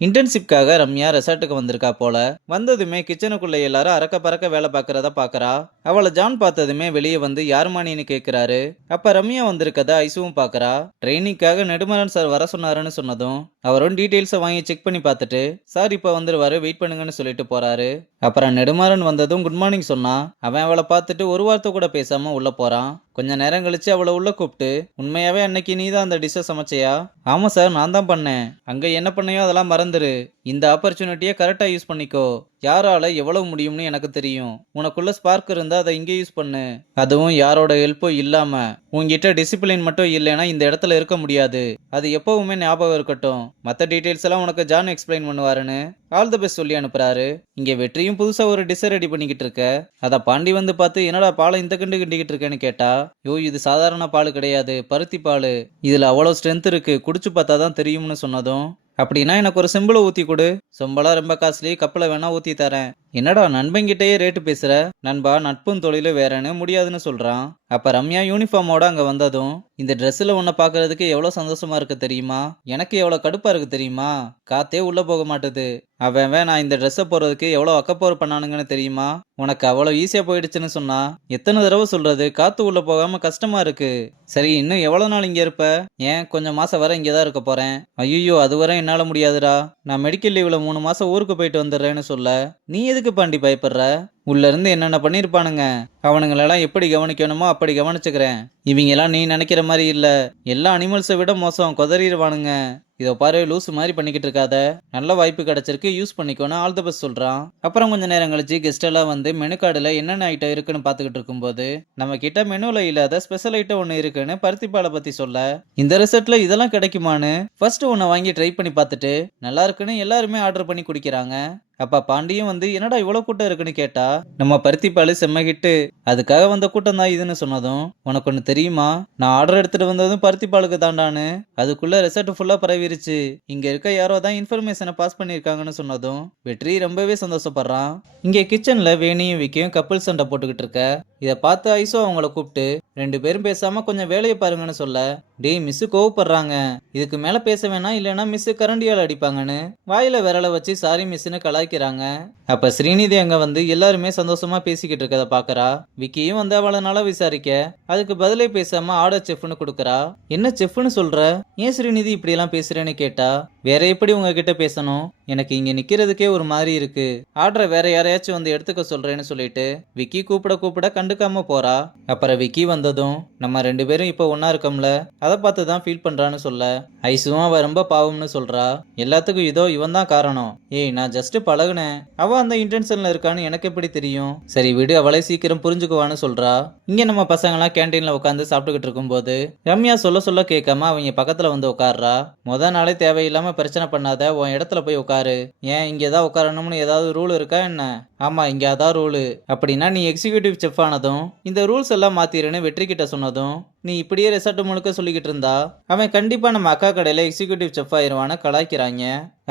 இன்டர்ன்ஷிப்காக ரம்யா ரெசார்ட்டுக்கு வந்திருக்கா போல. வந்ததுமே கிச்சனுக்குள்ள எல்லாரும் அரக்க பறக்க வேலை பார்க்கறத பாக்குறா. அவளை ஜான் பார்த்ததுமே வெளியே வந்து யாருமானின்னு கேக்குறாரு. அப்ப ரம்யா வந்திருக்கத ஐசுவும் பாக்குறா. ட்ரைனிங்காக நெடுமரன் சார் வர சொன்னாருன்னு சொன்னதும் அவரும் டீடைல்ஸை வாங்கி செக் பண்ணி பார்த்துட்டு சார் இப்ப வந்துருவாரு வெயிட் பண்ணுங்கன்னு சொல்லிட்டு போறாரு. அப்புறம் நெடுமாறன் வந்ததும் குட் மார்னிங் சொன்னா. அவன் அவளை பார்த்துட்டு ஒரு வார்த்தை கூட பேசாம உள்ள போறான். கொஞ்ச நேரம் கழிச்சு அவளை உள்ள கூப்பிட்டு உண்மையாவே அன்னைக்கு நீ தான் அந்த டிஷ்ஷை சமைச்சியா? ஆமா சார், நான் தான் பண்ணேன். அங்க என்ன பண்ணையோ அதெல்லாம் மறந்துரு. இந்த ஆப்பர்ச்சுனிட்டியை கரெக்டா யூஸ் பண்ணிக்கோ. யாரால எவ்வளவு முடியும்னு எனக்கு தெரியும். உனக்குள்ள ஸ்பார்க் இருந்தா அதை இங்கே யூஸ் பண்ணு. அதுவும் யாரோட ஹெல்ப்பும் இல்லாம. உன்கிட்ட டிசிப்ளின் மட்டும் இல்லைன்னா இந்த இடத்துல இருக்க முடியாது. அது எப்பவுமே ஞாபகம் இருக்கட்டும். மற்ற டீடைல்ஸ் எல்லாம் உனக்கு ஜான் எக்ஸ்பிளைன் பண்ணுவாருன்னு ஆல் தி பெஸ்ட் சொல்லி அனுப்புறாரு. இங்க வெற்றியும் புதுசா ஒரு டிஷ் ரெடி பண்ணிக்கிட்டு இருக்க. அத பாண்டி வந்து பார்த்து என்னடா பாலை இந்த கிண்டு கிண்டிக்கிட்டு இருக்கேன்னு கேட்டா, யோ இது சாதாரண பால் கிடையாது, பருத்தி பால். இதுல அவ்வளவு ஸ்ட்ரென்த் இருக்கு, குடிச்சு பார்த்தா தான் தெரியும்னு சொன்னதும் அப்படின்னா எனக்கு ஒரு செம்பிள ஊத்தி கொடு. சொம்பலாம் ரொம்ப காஸ்ட்லி, கப்பலை வேணா ஊத்தி தரேன். என்னடா நண்பங்கிட்டயே ரேட்டு பேசுற? நண்பா நட்பும் தொழிலும் வேறன்னு முடியாதுன்னு சொல்றான். அப்ப ரம்யா யூனிஃபார்மோட அங்க வந்ததும் இந்த ட்ரெஸ்ல உன்னை பாக்குறதுக்கு எவ்வளவு சந்தோஷமா இருக்கு தெரியுமா? எனக்கு எவ்வளவு கடுப்பா இருக்கு தெரியுமா? காத்தே உள்ள போக மாட்டுது. அவன் நான் இந்த ட்ரெஸ்ஸை போறதுக்கு எவ்வளவு அக்கப்போர் பண்ணானுங்கன்னு தெரியுமா? உனக்கு அவ்வளவு ஈஸியா போயிடுச்சுன்னு சொன்னா எத்தனை தடவை சொல்றது? காத்து உள்ள போகாம கஷ்டமா இருக்கு. சரி இன்னும் எவ்வளவு நாள் இங்க இருப்ப? ஏன் கொஞ்சம் மாசம் வரை இங்கதான் இருக்க போறேன். ஐயோ அதுவரை என்னால முடியாதுடா. நான் மெடிக்கல் லீவ்ல 3 மாசம் ஊருக்கு போயிட்டு வந்துடுறேன்னு சொல்ல, நீ எதுக்கு பாண்டி பயப்படுற? உள்ள இருந்து என்னென்ன பண்ணிருப்பானுங்க. அவனுங்களெல்லாம் எப்படி கவனிக்கணுமோ அப்படி கவனிச்சுக்கிறேன். இவங்க எல்லாம் நீ நினைக்கிற மாதிரி இல்ல. எல்லா அனிமல்ஸை விட மோசம், கொதறிடுவானுங்க. இதோ பாரு லூஸ் மாதிரி பண்ணிக்கிட்டு இருக்காத. நல்ல வாய்ப்பு கிடைச்சிருக்கு, யூஸ் பண்ணிக்கோன்னு ஆல் தி பெஸ்ட் சொல்றான். அப்புறம் கொஞ்ச நேரம் கழிச்சு கெஸ்ட் எல்லாம் வந்து மெனு கார்டுல என்னென்ன ஐட்டம் இருக்குன்னு பாத்துக்கிட்டு இருக்கும்போது நம்ம கிட்ட மெனுல இல்லாத ஸ்பெஷல் ஐட்டம் ஒண்ணு இருக்குன்னு பருத்திப்பாலை பத்தி சொல்ல, இந்த ரிசல்ட்ல இதெல்லாம் கிடைக்குமான்னு ஃபர்ஸ்ட் ஒன்னு வாங்கி ட்ரை பண்ணி பார்த்துட்டு நல்லா இருக்குன்னு எல்லாருமே ஆர்டர் பண்ணி குடிக்கிறாங்க. அப்ப பாண்டியும் வந்து என்னடா இவ்வளவு கூட்டம் இருக்குன்னு கேட்டா, நம்ம பருத்திப்பாலு செம்ம ஹிட்டு, அதுக்காக வந்த கூட்டம் தான் இதுன்னு சொன்னதும் உனக்கு ஒண்ணு தெரியுமா, நான் ஆர்டர் எடுத்துட்டு வந்ததும் பருத்திப்பாலுக்கு தாண்டான்னு. அதுக்குள்ள ரெசார்ட் ஃபுல்லா பரவிருச்சு. இங்க இருக்க யாரோ தான் இன்ஃபர்மேஷனை பாஸ் பண்ணிருக்காங்கன்னு சொன்னதும் வெற்றி ரொம்பவே சந்தோஷப்படுறான். இங்க கிச்சன்ல வேணியும் விக்கியும் கப்பல் சண்டை போட்டுக்கிட்டு இருக்க. இதை பார்த்து ஐசோ அவங்கள கூப்பிட்டு 2 பேரும் பேசாம கொஞ்சம் வேலையை பாருங்கன்னு சொல்ல, டேய் மிஸ் கோவப்படுறாங்க, இதுக்கு மேல பேச வேணாம் இல்லைன்னா மிஸ் கரண்டியால் அடிப்பாங்கன்னு வாயில விரல வச்சு சாரி மிஸ்ன்னு கலாய்க்கிறாங்க. அப்ப ஸ்ரீநிதி அங்க வந்து எல்லாருமே சந்தோஷமா பேசிக்கிட்டு இருக்கத பாக்குறா. விக்கியும் வந்து அவளை நல்லா விசாரிக்க அதுக்கு பதிலே பேசாம ஆர்டர் செஃப்னு கொடுக்கறா. என்ன செஃப்னு சொல்ற? ஏன் ஸ்ரீநிதி இப்படி எல்லாம் பேசுறேன்னு கேட்டா, வேற எப்படி உங்ககிட்ட பேசணும்? எனக்கு இங்க நிக்கிறதுக்கே ஒரு மாதிரி இருக்கு. ஆர்டரை வேற யாரையாச்சும் வந்து எடுத்துக்க சொல்றேன்னு சொல்லிட்டு விக்கி கூப்பிட கண்டுக்காம போறா. அப்புறம் விக்கி வந்ததும் நம்ம 2 பேரும் இப்ப ஒன்னா இருக்கோம்ல, அதை பார்த்துதான் ஃபீல் பண்றான்னு சொல்ல, ஐசுவும் அவ ரொம்ப பாவம்னு சொல்றா. எல்லாத்துக்கும் இதோ இவன் தான் காரணம். ஏய் நான் ஜஸ்ட் பழகுனேன், அவ அந்த இன்டென்ஷன்ல இருக்கான்னு எனக்கு எப்படி தெரியும்? சரி விடு, அவளை சீக்கிரம் புரிஞ்சுக்குவான்னு சொல்றா. இங்க நம்ம பசங்க எல்லாம் கேன்டீன்ல உட்காந்து சாப்பிட்டுக்கிட்டு இருக்கும் போது ரம்யா சொல்ல கேட்காம அவங்க பக்கத்துல வந்து உட்கார்றா. முத நாளே தேவையில்லாம பிரச்சனை பண்ணாத, உன் இடத்துல போய் உட்காரு. ஏன் இங்கதான் உட்காரணும்னு ஏதாவது ரூல் இருக்கா என்ன? ஆமா இங்க அதான் ரூலு. அப்படின்னா நீ எக்ஸிகியூட்டிவ் செஃப் ஆனதும் இந்த ரூல்ஸ் எல்லாம் மாத்திருன்னு வெற்றி கிட்ட சொன்னதும் நீ இப்படியே ரெசார்ட் முழுக்க சொல்லிக்கிட்டு இருந்தா அவன் கண்டிப்பா நம்ம அக்கா கடையில எக்ஸிகியூட்டிவ் செஃப் ஆயிருவான்னு கலாய்க்கிறாங்க.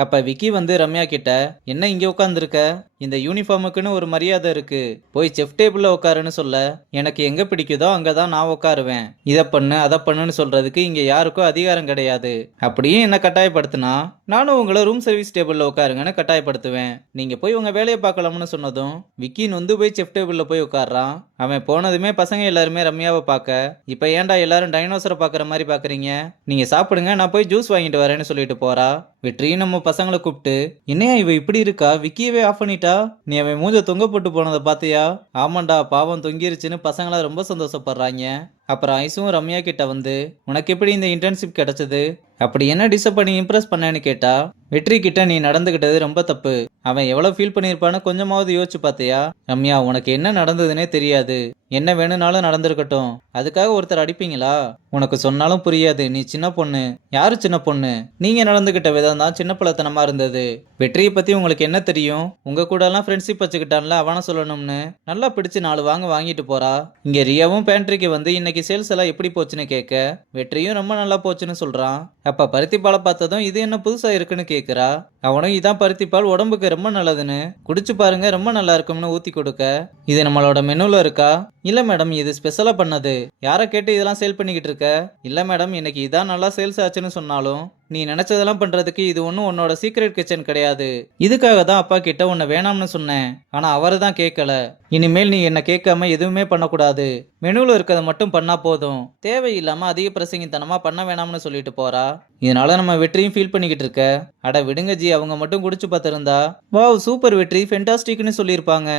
அப்ப விக்கி வந்து ரம்யா கிட்ட, என்ன இங்க உட்காந்துருக்க? இந்த யூனிஃபார்முக்குன்னு ஒரு மரியாதை இருக்கு, போய் செஃப் டேபிள்ல உட்காருன்னு சொல்ல, எனக்கு எங்க பிடிக்குதோ அங்கதான் நான் உட்காருவேன். இதை பண்ணு அதை பண்ணுன்னு சொல்றதுக்கு இங்க யாருக்கும் அதிகாரம் கிடையாது. அப்படியே என்ன கட்டாயப்படுத்தினா நானும் உங்களை ரூம் சர்வீஸ் டேபிள்ல உட்காருங்கன்னு கட்டாயப்படுத்துவேன். நீங்க போய் உங்க வேலையை பார்க்கலாம்னு சொன்னதும் விக்கி நொந்து போய் செஃப் டேபிள்ல போய் உட்கார்றான். அவன் போனதுமே பசங்க எல்லாருமே ரம்யாவை பார்க்க, இப்ப ஏன்டா எல்லாரும் டைனோசரை பாக்குற மாதிரி பாக்குறீங்க? நீங்க சாப்பிடுங்க, நான் போய் ஜூஸ் வாங்கிட்டு வரேன்னு சொல்லிட்டு போறா. வெற்றியும் நம்ம பசங்களை கூப்பிட்டு, என்னையா இவ இப்படி இருக்கா, விக்கியவே ஆஃப் பண்ணிட்டா, நீ அவன் மூஞ்ச தொங்க போட்டு போனதை பாத்தியா? ஆமாண்டா பாவம் தொங்கிருச்சுன்னு பசங்களா ரொம்ப சந்தோஷப்படுறாங்க. அப்புறம் ஐசும் ரம்யா கிட்ட வந்து, உனக்கு எப்படி இந்த இன்டர்ன்ஷிப் கிடைச்சது? அப்படி என்ன டிசப் பண்ணி இம்ப்ரெஸ் பண்ணேன்னு கேட்டா, வெற்றி கிட்ட நீ நடந்துகிட்டது ரொம்ப தப்பு, அவன் எவ்வளவு ஃபீல் பண்ணிருப்பான்னு கொஞ்சமாவது யோசிச்சு பார்த்தியா? ரம்யா உனக்கு என்ன நடந்ததுன்னே தெரியாது, என்ன வேணும்னாலும் நடந்திருக்கட்டும், அதுக்காக ஒருத்தர் அடிப்பீங்களா? உனக்கு சொன்னாலும் புரியாது, நீ சின்ன பொண்ணு. யாரு சின்ன பொண்ணு? நீங்க நடந்துகிட்ட விதம் தான் சின்ன பிள்ளைத்தனமா இருந்தது. வெற்றியை பத்தி உங்களுக்கு என்ன தெரியும்? உங்க கூட எல்லாம் ஃப்ரெண்ட்ஷிப் வச்சுக்கிட்டான்ல அவனை சொல்லணும்னு நல்லா பிடிச்சு 4 வாங்கிட்டு போறா. இங்க ரியாவும் பேண்ட்ரிக்கு வந்து இன்னைக்கு சேல்ஸ் எல்லாம் எப்படி போச்சுன்னு கேட்க, வெற்றியும் ரொம்ப நல்லா போச்சுன்னு சொல்றான். அப்ப பருத்திப்பாலை பார்த்ததும் இது என்ன புதுசா இருக்குன்னு கேக்குறா. அவனும் இதான் பருத்திப்பால், உடம்புக்கு ரொம்ப நல்லதுன்னு, குடிச்சு பாருங்க ரொம்ப நல்லா இருக்கும்னு ஊத்தி கொடுக்க, இது நம்மளோட மெனுல இருக்கா? இல்ல மேடம் இது ஸ்பெஷலா பண்ணது. யாரை கேட்டு இதெல்லாம் சேல் பண்ணிக்கிட்டு இருக்க? இல்ல மேடம் இன்னைக்கு இதான் நல்லா சேல்ஸ் ஆச்சுன்னு சொன்னாலும் நீ நினைச்சதெல்லாம் பண்றதுக்கு இது ஒன்றும் உன்னோட சீக்ரெட் கிச்சன் கிடையாது. இதுக்காக தான் அப்பா கிட்ட உன்னை வேணாம்னு சொன்னேன். ஆனா அவரு தான் கேட்கல. இனிமேல் நீ என்ன கேட்காம எதுவுமே பண்ணக்கூடாது. மெனுல இருக்கிறத மட்டும் பண்ணா போதும். தேவையில்லாம அதிக பிரசங்கித்தனமா பண்ண வேணாம்னு சொல்லிட்டு போறா. இதனால நம்ம வெற்றியும் ஃபீல் பண்ணிக்கிட்டு இருக்க. அட விடுங்க ஜி, அவங்க மட்டும் குடிச்சு பார்த்திருந்தா வாவ் சூப்பர் வெற்றி ஃபென்டாஸ்டிக்னு சொல்லியிருப்பாங்க.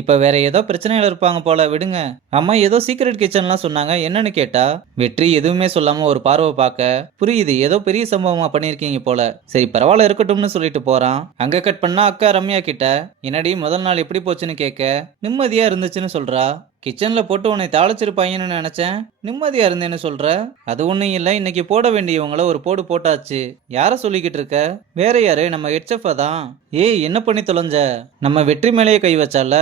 இப்ப வேற ஏதோ பிரச்சனையில இருப்பாங்க போல, விடுங்க. அம்மா ஏதோ சீக்ரெட் கிச்சன்லாம் சொன்னாங்க, என்னன்னு கேட்டா வெற்றி எதுவுமே சொல்லாம ஒரு பார்வை பார்க்க புரியுது ஏதோ பெரிய சம்பவமா பண்ணிருக்கீங்க போல. சரி பரவாயில்ல இருக்கட்டும்னு சொல்லிட்டு போறான். அங்க கட் பண்ணா அக்கா ரம்யா கிட்ட என்னடி முதல் நாள் எப்படி போச்சுன்னு கேட்க நிம்மதியா இருந்துச்சுன்னு சொல்றா. கிச்சன்ல போட்டு உன்னை தாளிச்சிருப்பாங்கன்னு நினைச்சேன், நிம்மதியா இருந்தேன்னு சொல்ற. அது ஒண்ணும் இல்ல, இன்னைக்கு போட வேண்டியவங்கள ஒரு போடு போட்டாச்சு. யார சொல்லிக்கிட்டு இருக்க? வேற யாரு, நம்ம ஹெச்எஃப் தான். ஏய் என்ன பண்ணி தொலைஞ்ச? நம்ம வெற்றி மேலேயே கை வச்சால,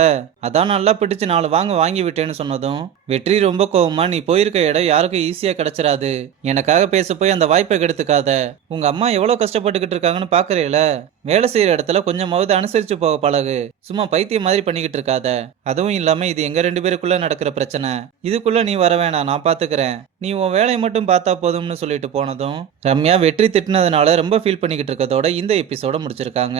அதான் நல்லா பிடிச்சு 4 வாங்கி விட்டேன்னு சொன்னதும் வெற்றி ரொம்ப கோவமா நீ போயிருக்க இடம் யாருக்கும் ஈஸியா கிடைச்சிராது. எனக்காக பேச போய் அந்த வாய்ப்பை கெடுத்துக்காத. உங்க அம்மா எவ்வளவு கஷ்டப்பட்டுக்கிட்டு இருக்காங்கன்னு பாக்குறேல. வேலை செய்யற இடத்துல கொஞ்சமாவது அனுசரிச்சு போக பழகு. சும்மா பைத்தியம் மாதிரி பண்ணிக்கிட்டு இருக்காத. அதுவும் இல்லாம இது எங்க 2 பேருக்குள்ள நடக்கிற பிரச்சனை. இதுக்குள்ள நீ வர வேணாம், நான் பாத்துக்கிறேன். நீ உன் வேலையை மட்டும் பார்த்தா போதும்னு சொல்லிட்டு போனதும் ரம்யா வெற்றி திட்டினதுனால ரொம்ப ஃபீல் பண்ணிக்கிட்டு இருக்கதோட இந்த எபிசோட முடிச்சிருக்காங்க.